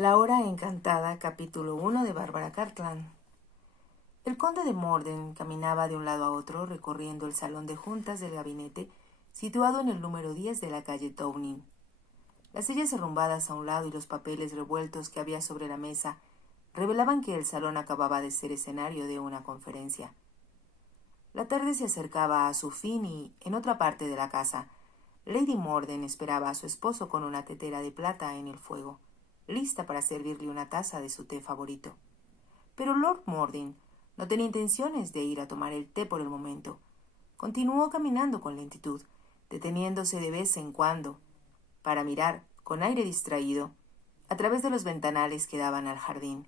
La hora encantada, capítulo 1 de Bárbara Cartland. El conde de Morden caminaba de un lado a otro recorriendo el salón de juntas del gabinete situado en el número 10 de la calle Downing. Las sillas arrumbadas a un lado y los papeles revueltos que había sobre la mesa revelaban que el salón acababa de ser escenario de una conferencia. La tarde se acercaba a su fin y, en otra parte de la casa, Lady Morden esperaba a su esposo con una tetera de plata en el fuego, lista para servirle una taza de su té favorito. Pero Lord Morden no tenía intenciones de ir a tomar el té por el momento. Continuó caminando con lentitud, deteniéndose de vez en cuando para mirar, con aire distraído, a través de los ventanales que daban al jardín.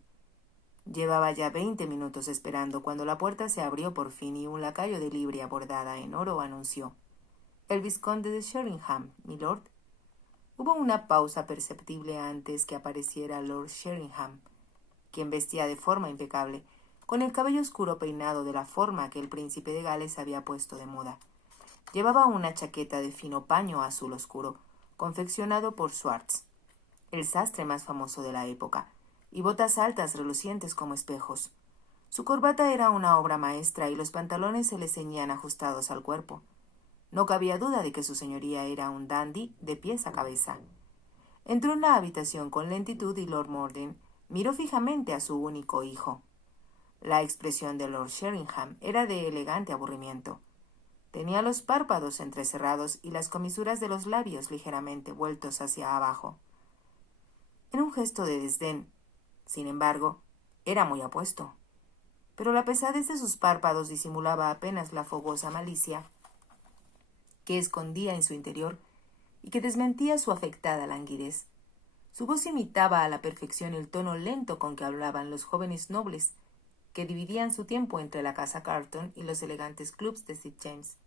Llevaba ya 20 minutos esperando cuando la puerta se abrió por fin y un lacayo de librea bordada en oro anunció: «El vizconde de Sheringham, milord». Hubo una pausa perceptible antes que apareciera Lord Sheringham, quien vestía de forma impecable, con el cabello oscuro peinado de la forma que el príncipe de Gales había puesto de moda. Llevaba una chaqueta de fino paño azul oscuro, confeccionado por Swartz, el sastre más famoso de la época, y botas altas relucientes como espejos. Su corbata era una obra maestra y los pantalones se le ceñían ajustados al cuerpo. No cabía duda de que su señoría era un dandy de pies a cabeza. Entró en la habitación con lentitud y Lord Morden miró fijamente a su único hijo. La expresión de Lord Sheringham era de elegante aburrimiento. Tenía los párpados entrecerrados y las comisuras de los labios ligeramente vueltos hacia abajo. En un gesto de desdén, sin embargo, era muy apuesto. Pero la pesadez de sus párpados disimulaba apenas la fogosa malicia que escondía en su interior y que desmentía su afectada languidez. Su voz imitaba a la perfección el tono lento con que hablaban los jóvenes nobles que dividían su tiempo entre la casa Carlton y los elegantes clubs de St. James.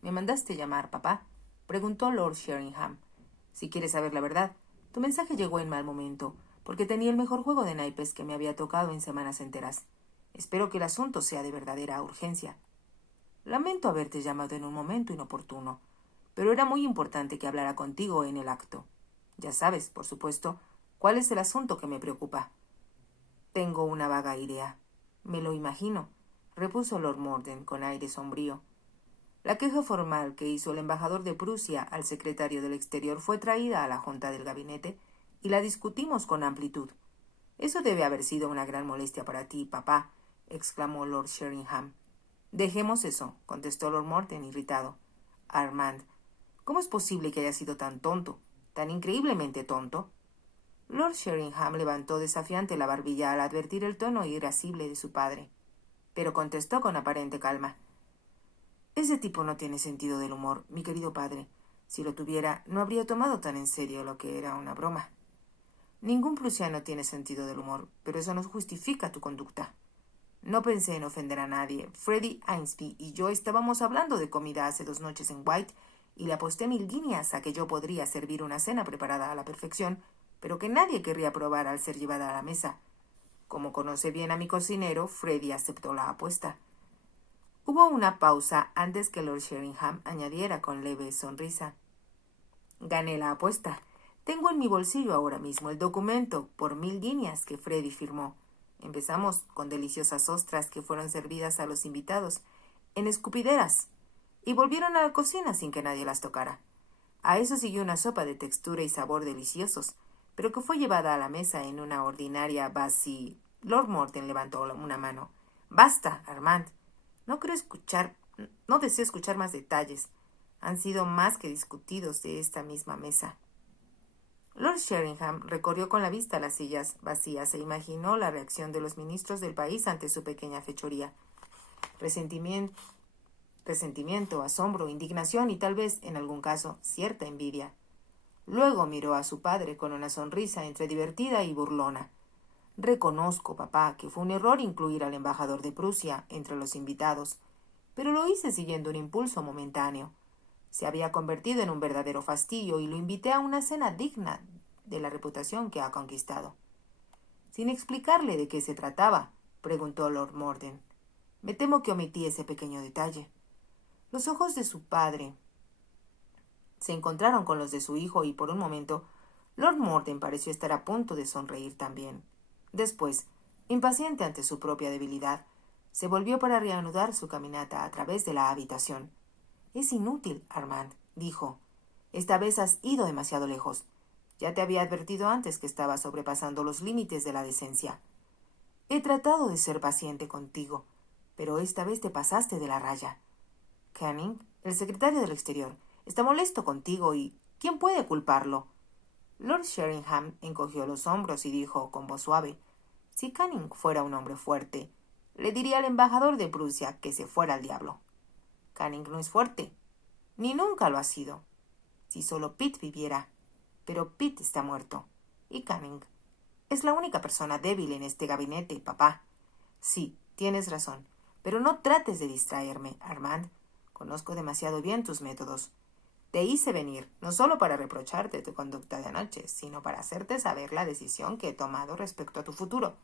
«¿Me mandaste llamar, papá?», preguntó Lord Sheringham. «Si quieres saber la verdad, tu mensaje llegó en mal momento, porque tenía el mejor juego de naipes que me había tocado en semanas enteras. Espero que el asunto sea de verdadera urgencia». «Lamento haberte llamado en un momento inoportuno, pero era muy importante que hablara contigo en el acto. Ya sabes, por supuesto, cuál es el asunto que me preocupa». «Tengo una vaga idea. Me lo imagino», repuso Lord Morden con aire sombrío. La queja formal que hizo el embajador de Prusia al secretario del Exterior fue traída a la junta del gabinete y la discutimos con amplitud. «Eso debe haber sido una gran molestia para ti, papá», exclamó Lord Sheringham. «Dejemos eso», contestó Lord Morden irritado. «Armand, ¿cómo es posible que haya sido tan tonto, tan increíblemente tonto?» Lord Sheringham levantó desafiante la barbilla al advertir el tono irascible de su padre, pero contestó con aparente calma: «Ese tipo no tiene sentido del humor, mi querido padre. Si lo tuviera, no habría tomado tan en serio lo que era una broma». «Ningún prusiano tiene sentido del humor, pero eso no justifica tu conducta». «No pensé en ofender a nadie. Freddie Ainsby y yo estábamos hablando de comida hace 2 noches en White y le aposté 1000 guineas a que yo podría servir una cena preparada a la perfección, pero que nadie querría probar al ser llevada a la mesa. Como conoce bien a mi cocinero, Freddie aceptó la apuesta». Hubo una pausa antes que Lord Sheringham añadiera con leve sonrisa: «Gané la apuesta. Tengo en mi bolsillo ahora mismo el documento por 1000 guineas que Freddie firmó. Empezamos con deliciosas ostras que fueron servidas a los invitados en escupideras y volvieron a la cocina sin que nadie las tocara. A eso siguió una sopa de textura y sabor deliciosos, pero que fue llevada a la mesa en una ordinaria vasi...». Lord Morden levantó una mano. «Basta, Armand. No deseo escuchar más detalles. Han sido más que discutidos de esta misma mesa». Lord Sheringham recorrió con la vista las sillas vacías e imaginó la reacción de los ministros del país ante su pequeña fechoría. Resentimiento, asombro, indignación y tal vez, en algún caso, cierta envidia. Luego miró a su padre con una sonrisa entre divertida y burlona. «Reconozco, papá, que fue un error incluir al embajador de Prusia entre los invitados, pero lo hice siguiendo un impulso momentáneo. Se había convertido en un verdadero fastidio y lo invité a una cena digna de la reputación que ha conquistado». «Sin explicarle de qué se trataba», preguntó Lord Morden. «Me temo que omití ese pequeño detalle». Los ojos de su padre se encontraron con los de su hijo y por un momento Lord Morden pareció estar a punto de sonreír también. Después, impaciente ante su propia debilidad, se volvió para reanudar su caminata a través de la habitación. «Es inútil, Armand», dijo. «Esta vez has ido demasiado lejos. Ya te había advertido antes que estabas sobrepasando los límites de la decencia. He tratado de ser paciente contigo, pero esta vez te pasaste de la raya. Canning, el secretario del Exterior, está molesto contigo y ¿quién puede culparlo?» Lord Sheringham encogió los hombros y dijo con voz suave: «Si Canning fuera un hombre fuerte, le diría al embajador de Prusia que se fuera al diablo. Canning no es fuerte, ni nunca lo ha sido. Si solo Pitt viviera. Pero Pitt está muerto. Y Canning es la única persona débil en este gabinete, papá. Sí, tienes razón, pero no trates de distraerme, Armand. Conozco demasiado bien tus métodos. Te hice venir, no solo para reprocharte tu conducta de anoche, sino para hacerte saber la decisión que he tomado respecto a tu futuro».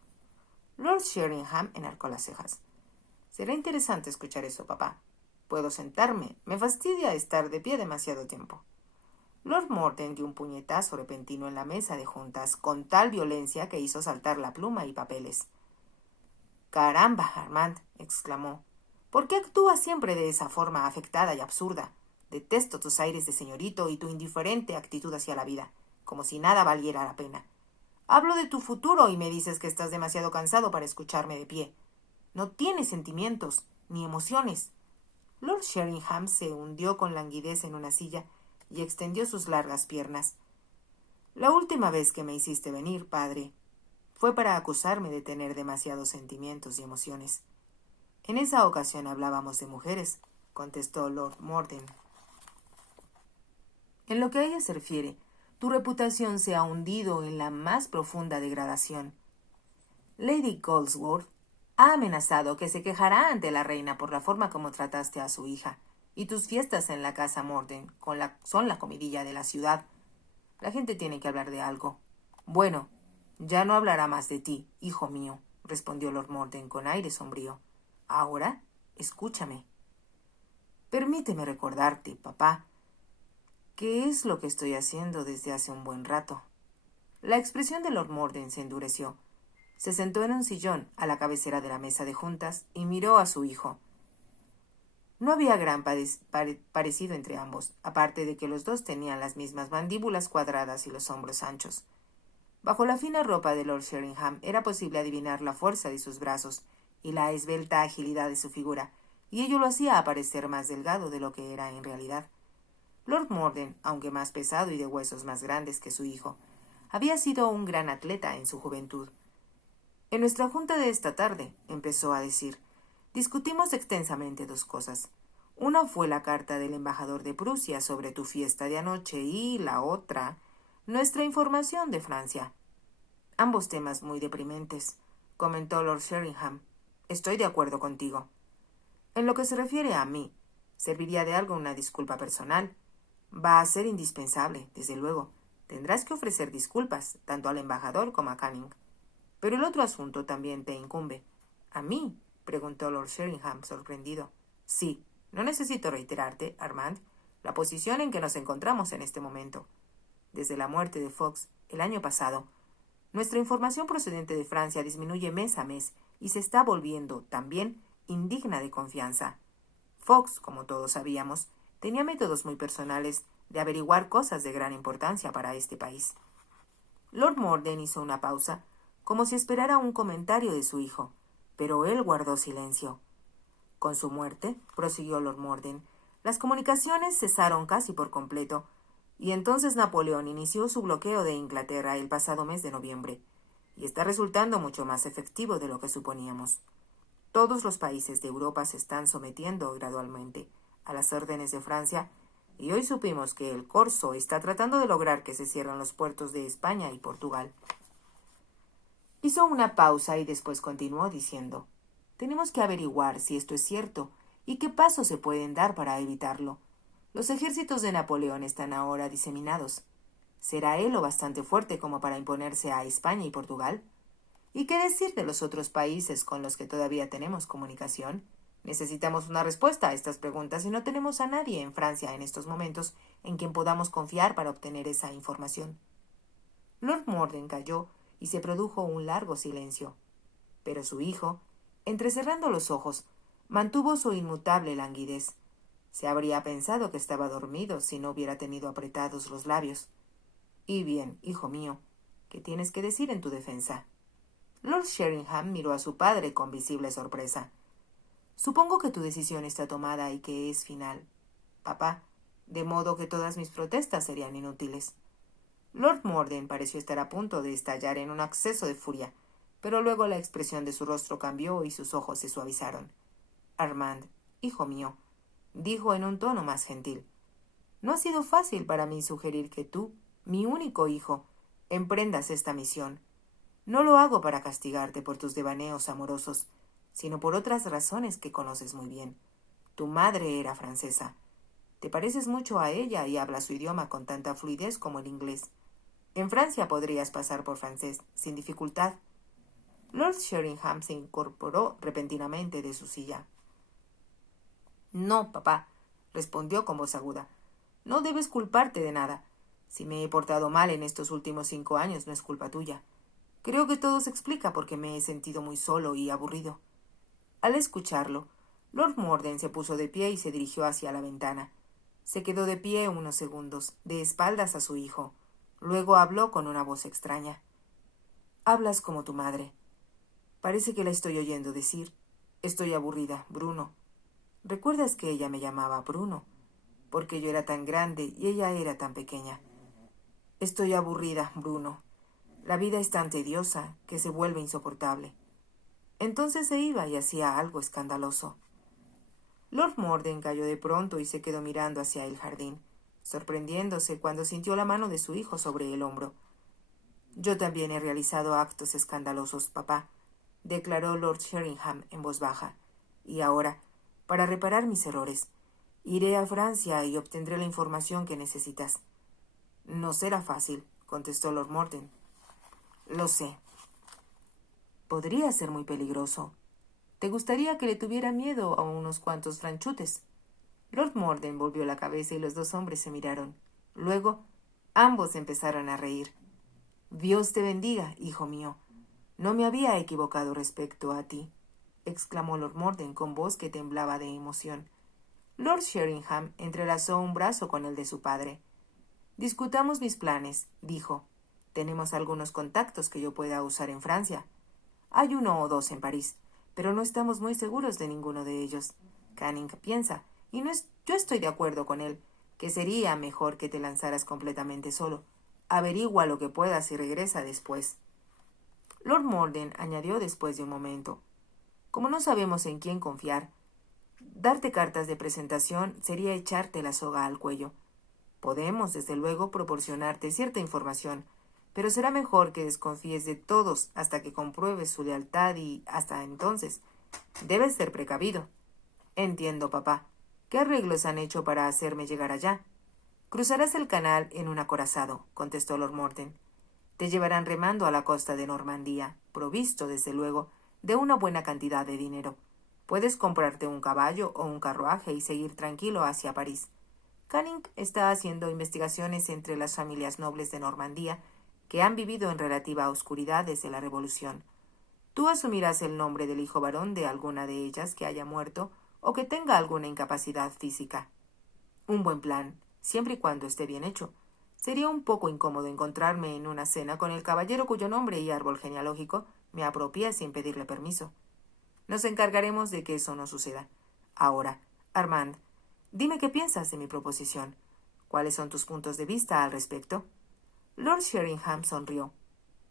Lord Sheringham enarcó las cejas. «Será interesante escuchar eso, papá. Puedo sentarme. Me fastidia estar de pie demasiado tiempo». Lord Morden dio un puñetazo repentino en la mesa de juntas, con tal violencia que hizo saltar la pluma y papeles. «Caramba, Armand», exclamó. «¿Por qué actúas siempre de esa forma afectada y absurda? Detesto tus aires de señorito y tu indiferente actitud hacia la vida, como si nada valiera la pena. Hablo de tu futuro y me dices que estás demasiado cansado para escucharme de pie. No tienes sentimientos, ni emociones». Lord Sheringham se hundió con languidez en una silla y extendió sus largas piernas. «La última vez que me hiciste venir, padre, fue para acusarme de tener demasiados sentimientos y emociones. En esa ocasión hablábamos de mujeres», contestó Lord Morden. «En lo que a ella se refiere, tu reputación se ha hundido en la más profunda degradación. Lady Goldsworth ha amenazado que se quejará ante la reina por la forma como trataste a su hija, y tus fiestas en la casa Morden son la comidilla de la ciudad. La gente tiene que hablar de algo». «Bueno, ya no hablará más de ti, hijo mío», respondió Lord Morden con aire sombrío. «Ahora, escúchame. Permíteme recordarte, papá, ¿qué es lo que estoy haciendo desde hace un buen rato?» La expresión de Lord Morden se endureció. Se sentó en un sillón a la cabecera de la mesa de juntas y miró a su hijo. No había gran parecido entre ambos, aparte de que los dos tenían las mismas mandíbulas cuadradas y los hombros anchos. Bajo la fina ropa de Lord Sheringham era posible adivinar la fuerza de sus brazos y la esbelta agilidad de su figura, y ello lo hacía aparecer más delgado de lo que era en realidad. Lord Morden, aunque más pesado y de huesos más grandes que su hijo, había sido un gran atleta en su juventud. «En nuestra junta de esta tarde», empezó a decir, «discutimos extensamente dos cosas. Una fue la carta del embajador de Prusia sobre tu fiesta de anoche y la otra, nuestra información de Francia». «Ambos temas muy deprimentes», comentó Lord Sheringham. «Estoy de acuerdo contigo. En lo que se refiere a mí, serviría de algo una disculpa personal. Va a ser indispensable, desde luego. Tendrás que ofrecer disculpas, tanto al embajador como a Canning. Pero el otro asunto también te incumbe». «¿A mí?», preguntó Lord Sheringham, sorprendido. «Sí, no necesito reiterarte, Armand, la posición en que nos encontramos en este momento. Desde la muerte de Fox el año pasado, nuestra información procedente de Francia disminuye mes a mes y se está volviendo, también, indigna de confianza. Fox, como todos sabíamos, tenía métodos muy personales de averiguar cosas de gran importancia para este país». Lord Morden hizo una pausa, como si esperara un comentario de su hijo, pero él guardó silencio. «Con su muerte», prosiguió Lord Morden, «las comunicaciones cesaron casi por completo, y entonces Napoleón inició su bloqueo de Inglaterra el pasado mes de noviembre, y está resultando mucho más efectivo de lo que suponíamos. Todos los países de Europa se están sometiendo gradualmente a las órdenes de Francia, y hoy supimos que el Corso está tratando de lograr que se cierren los puertos de España y Portugal». Hizo una pausa y después continuó diciendo: «Tenemos que averiguar si esto es cierto y qué pasos se pueden dar para evitarlo. Los ejércitos de Napoleón están ahora diseminados. ¿Será él lo bastante fuerte como para imponerse a España y Portugal? ¿Y qué decir de los otros países con los que todavía tenemos comunicación? Necesitamos una respuesta a estas preguntas y no tenemos a nadie en Francia en estos momentos en quien podamos confiar para obtener esa información». Morden calló y se produjo un largo silencio. Pero su hijo, entrecerrando los ojos, mantuvo su inmutable languidez. Se habría pensado que estaba dormido si no hubiera tenido apretados los labios. Y bien, hijo mío, ¿qué tienes que decir en tu defensa? Lord Sheringham miró a su padre con visible sorpresa. Supongo que tu decisión está tomada y que es final, papá, de modo que todas mis protestas serían inútiles. Lord Morden pareció estar a punto de estallar en un acceso de furia, pero luego la expresión de su rostro cambió y sus ojos se suavizaron. Armand, hijo mío, dijo en un tono más gentil, no ha sido fácil para mí sugerir que tú, mi único hijo, emprendas esta misión. No lo hago para castigarte por tus devaneos amorosos, sino por otras razones que conoces muy bien. Tu madre era francesa. Te pareces mucho a ella y hablas su idioma con tanta fluidez como el inglés. En Francia podrías pasar por francés, sin dificultad. Lord Sheringham se incorporó repentinamente de su silla. No, papá, respondió con voz aguda. No debes culparte de nada. Si me he portado mal en estos últimos 5 años, no es culpa tuya. Creo que todo se explica porque me he sentido muy solo y aburrido. Al escucharlo, Lord Morden se puso de pie y se dirigió hacia la ventana. Se quedó de pie unos segundos, de espaldas a su hijo. Luego habló con una voz extraña. Hablas como tu madre. Parece que la estoy oyendo decir. Estoy aburrida, Bruno. ¿Recuerdas que ella me llamaba Bruno? Porque yo era tan grande y ella era tan pequeña. Estoy aburrida, Bruno. La vida es tan tediosa que se vuelve insoportable. Entonces se iba y hacía algo escandaloso. Lord Morden cayó de pronto y se quedó mirando hacia el jardín, sorprendiéndose cuando sintió la mano de su hijo sobre el hombro. Yo también he realizado actos escandalosos, papá, declaró Lord Sheringham en voz baja. Y ahora, para reparar mis errores, iré a Francia y obtendré la información que necesitas. No será fácil, contestó Lord Morden. Lo sé. Podría ser muy peligroso. ¿Te gustaría que le tuviera miedo a unos cuantos franchutes? Lord Morden volvió la cabeza y los dos hombres se miraron. Luego, ambos empezaron a reír. Dios te bendiga, hijo mío. No me había equivocado respecto a ti, exclamó Lord Morden con voz que temblaba de emoción. Lord Sheringham entrelazó un brazo con el de su padre. Discutamos mis planes, dijo. Tenemos algunos contactos que yo pueda usar en Francia. Hay 1 o 2 en París, pero no estamos muy seguros de ninguno de ellos. Canning piensa, y yo estoy de acuerdo con él, que sería mejor que te lanzaras completamente solo. Averigua lo que puedas y regresa después. Lord Morden añadió después de un momento. Como no sabemos en quién confiar, darte cartas de presentación sería echarte la soga al cuello. Podemos, desde luego, proporcionarte cierta información, pero será mejor que desconfíes de todos hasta que compruebes su lealtad y, hasta entonces, debes ser precavido. Entiendo, papá. ¿Qué arreglos han hecho para hacerme llegar allá? Cruzarás el canal en un acorazado, contestó Lord Morden. Te llevarán remando a la costa de Normandía, provisto, desde luego, de una buena cantidad de dinero. Puedes comprarte un caballo o un carruaje y seguir tranquilo hacia París. Canning está haciendo investigaciones entre las familias nobles de Normandía que han vivido en relativa oscuridad desde la Revolución. Tú asumirás el nombre del hijo varón de alguna de ellas que haya muerto o que tenga alguna incapacidad física. Un buen plan, siempre y cuando esté bien hecho. Sería un poco incómodo encontrarme en una cena con el caballero cuyo nombre y árbol genealógico me apropié sin pedirle permiso. Nos encargaremos de que eso no suceda. Ahora, Armand, dime qué piensas de mi proposición. ¿Cuáles son tus puntos de vista al respecto? Lord Sheringham sonrió.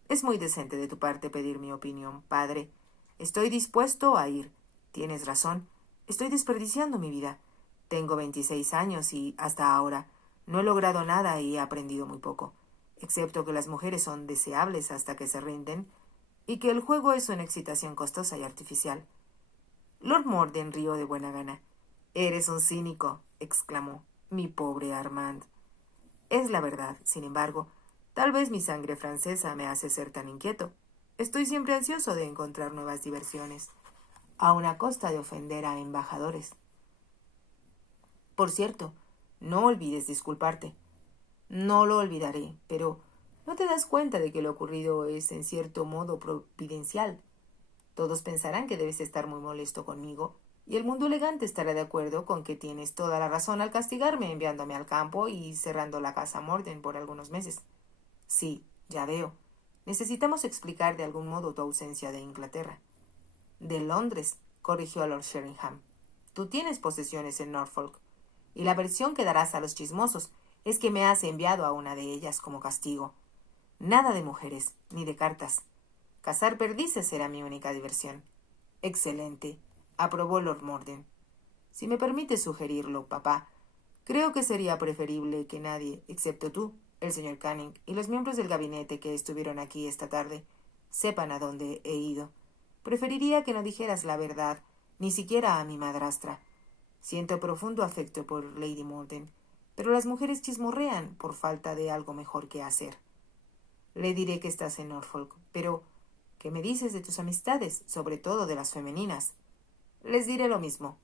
Es muy decente de tu parte pedir mi opinión, padre. Estoy dispuesto a ir. Tienes razón. Estoy desperdiciando mi vida. Tengo 26 años y, hasta ahora, no he logrado nada y he aprendido muy poco, excepto que las mujeres son deseables hasta que se rinden y que el juego es una excitación costosa y artificial. Lord Morden rió de buena gana. Eres un cínico, exclamó. Mi pobre Armand. Es la verdad, sin embargo. Tal vez mi sangre francesa me hace ser tan inquieto. Estoy siempre ansioso de encontrar nuevas diversiones, aun a costa de ofender a embajadores. Por cierto, no olvides disculparte. No lo olvidaré, pero ¿No te das cuenta de que lo ocurrido es en cierto modo providencial? Todos pensarán que debes estar muy molesto conmigo, y el mundo elegante estará de acuerdo con que tienes toda la razón al castigarme enviándome al campo y cerrando la casa Morden por algunos meses. Sí, ya veo. Necesitamos explicar de algún modo tu ausencia de Inglaterra. De Londres, corrigió a Lord Sheringham. Tú tienes posesiones en Norfolk, y la versión que darás a los chismosos es que me has enviado a una de ellas como castigo. Nada de mujeres, ni de cartas. Cazar perdices será mi única diversión. Excelente, aprobó Lord Morden. Si me permite sugerirlo, papá, creo que sería preferible que nadie, excepto tú, el señor Canning y los miembros del gabinete que estuvieron aquí esta tarde, sepan a dónde he ido. Preferiría que no dijeras la verdad, ni siquiera a mi madrastra. Siento profundo afecto por Lady Morden, pero las mujeres chismorrean por falta de algo mejor que hacer. Le diré que estás en Norfolk, pero ¿qué me dices de tus amistades, sobre todo de las femeninas? Les diré lo mismo.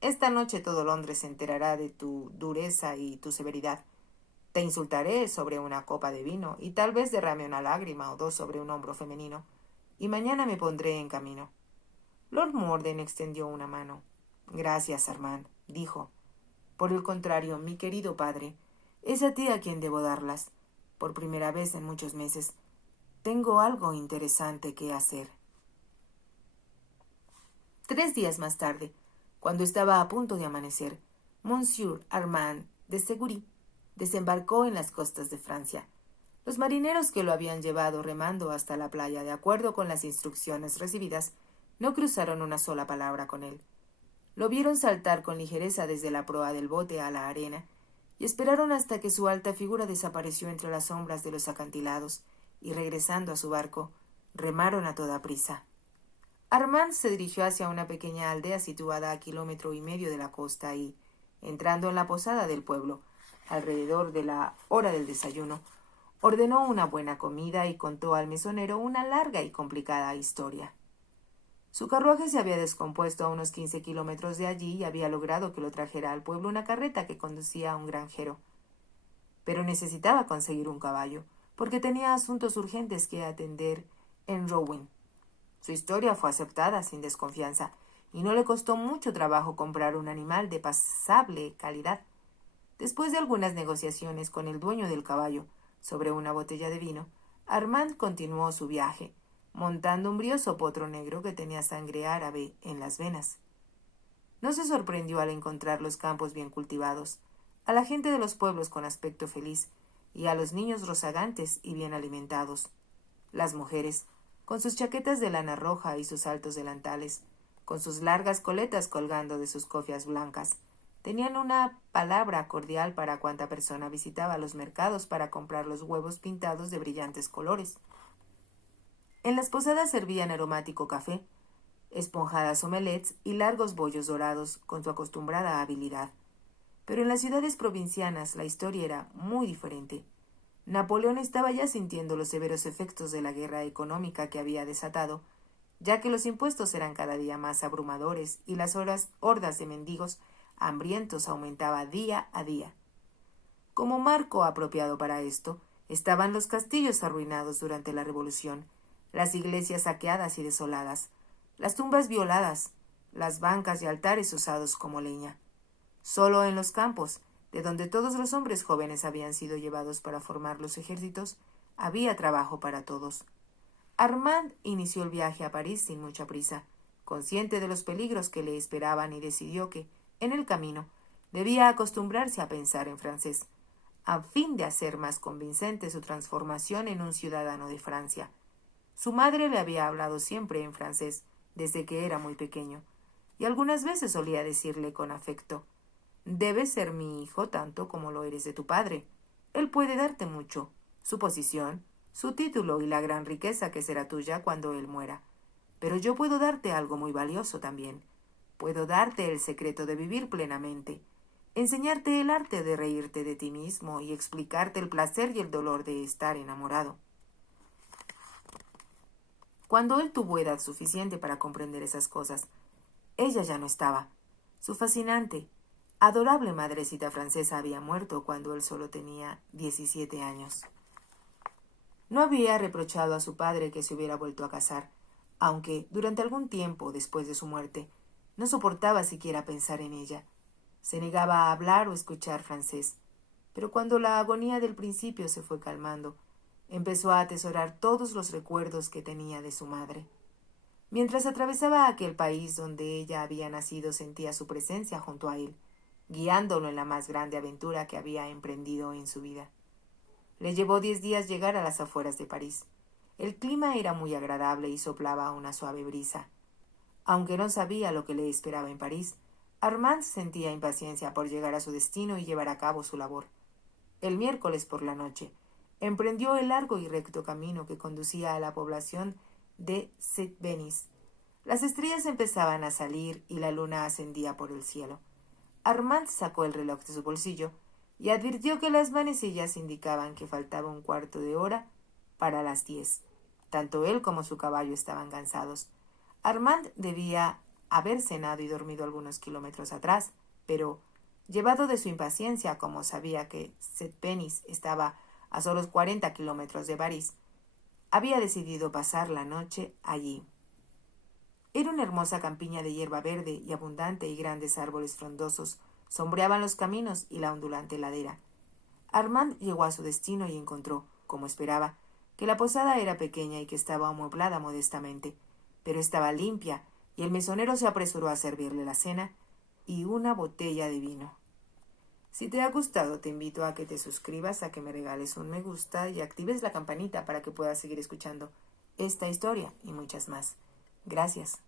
Esta noche todo Londres se enterará de tu dureza y tu severidad. Te insultaré sobre una copa de vino y tal vez derrame una lágrima o dos sobre un hombro femenino, y mañana me pondré en camino. Lord Morden extendió una mano. Gracias, Armand, dijo. Por el contrario, mi querido padre, es a ti a quien debo darlas. Por primera vez en muchos meses. Tengo algo interesante que hacer. 3 días más tarde, cuando estaba a punto de amanecer, Monsieur Armand de Segury desembarcó en las costas de Francia. Los marineros que lo habían llevado remando hasta la playa de acuerdo con las instrucciones recibidas no cruzaron una sola palabra con él. Lo vieron saltar con ligereza desde la proa del bote a la arena y esperaron hasta que su alta figura desapareció entre las sombras de los acantilados y, regresando a su barco, remaron a toda prisa. Armand se dirigió hacia una pequeña aldea situada a 1,5 kilómetros de la costa y, entrando en la posada del pueblo, alrededor de la hora del desayuno, ordenó una buena comida y contó al mesonero una larga y complicada historia. Su carruaje se había descompuesto a unos 15 kilómetros de allí y había logrado que lo trajera al pueblo una carreta que conducía a un granjero. Pero necesitaba conseguir un caballo, porque tenía asuntos urgentes que atender en Rouen. Su historia fue aceptada sin desconfianza, y no le costó mucho trabajo comprar un animal de pasable calidad. Después de algunas negociaciones con el dueño del caballo sobre una botella de vino, Armand continuó su viaje, montando un brioso potro negro que tenía sangre árabe en las venas. No se sorprendió al encontrar los campos bien cultivados, a la gente de los pueblos con aspecto feliz, y a los niños rozagantes y bien alimentados. Las mujeres, con sus chaquetas de lana roja y sus altos delantales, con sus largas coletas colgando de sus cofias blancas, tenían una palabra cordial para cuanta persona visitaba los mercados para comprar los huevos pintados de brillantes colores. En las posadas servían aromático café, esponjadas omelets y largos bollos dorados con su acostumbrada habilidad. Pero en las ciudades provincianas la historia era muy diferente. Napoleón estaba ya sintiendo los severos efectos de la guerra económica que había desatado, ya que los impuestos eran cada día más abrumadores y las hordas de mendigos hambrientos aumentaba día a día. Como marco apropiado para esto, estaban los castillos arruinados durante la Revolución, las iglesias saqueadas y desoladas, las tumbas violadas, las bancas y altares usados como leña. Solo en los campos, de donde todos los hombres jóvenes habían sido llevados para formar los ejércitos, había trabajo para todos. Armand inició el viaje a París sin mucha prisa, consciente de los peligros que le esperaban, y decidió que, en el camino, debía acostumbrarse a pensar en francés, a fin de hacer más convincente su transformación en un ciudadano de Francia. Su madre le había hablado siempre en francés, desde que era muy pequeño, y algunas veces solía decirle con afecto: «Debes ser mi hijo tanto como lo eres de tu padre. Él puede darte mucho, su posición, su título y la gran riqueza que será tuya cuando él muera. Pero yo puedo darte algo muy valioso también. Puedo darte el secreto de vivir plenamente, enseñarte el arte de reírte de ti mismo y explicarte el placer y el dolor de estar enamorado». Cuando él tuvo edad suficiente para comprender esas cosas, ella ya no estaba. Su fascinante, adorable madrecita francesa había muerto cuando él solo tenía 17 años. No había reprochado a su padre que se hubiera vuelto a casar, aunque durante algún tiempo después de su muerte no soportaba siquiera pensar en ella. Se negaba a hablar o escuchar francés, pero cuando la agonía del principio se fue calmando, empezó a atesorar todos los recuerdos que tenía de su madre. Mientras atravesaba aquel país donde ella había nacido, sentía su presencia junto a él, guiándolo en la más grande aventura que había emprendido en su vida. Le llevó 10 días llegar a las afueras de París. El clima era muy agradable y soplaba una suave brisa. Aunque no sabía lo que le esperaba en París, Armand sentía impaciencia por llegar a su destino y llevar a cabo su labor. El miércoles por la noche, emprendió el largo y recto camino que conducía a la población de Saint-Denis. Las estrellas empezaban a salir y la luna ascendía por el cielo. Armand sacó el reloj de su bolsillo y advirtió que las manecillas indicaban que faltaba un cuarto de hora para las 10. Tanto él como su caballo estaban cansados. Armand debía haber cenado y dormido algunos kilómetros atrás, pero, llevado de su impaciencia, como sabía que Saint-Denis estaba a solo 40 kilómetros de París, había decidido pasar la noche allí. Era una hermosa campiña de hierba verde y abundante, y grandes árboles frondosos sombreaban los caminos y la ondulante ladera. Armand llegó a su destino y encontró, como esperaba, que la posada era pequeña y que estaba amueblada modestamente, pero estaba limpia, y el mesonero se apresuró a servirle la cena y una botella de vino. Si te ha gustado, te invito a que te suscribas, a que me regales un me gusta y actives la campanita para que puedas seguir escuchando esta historia y muchas más. Gracias.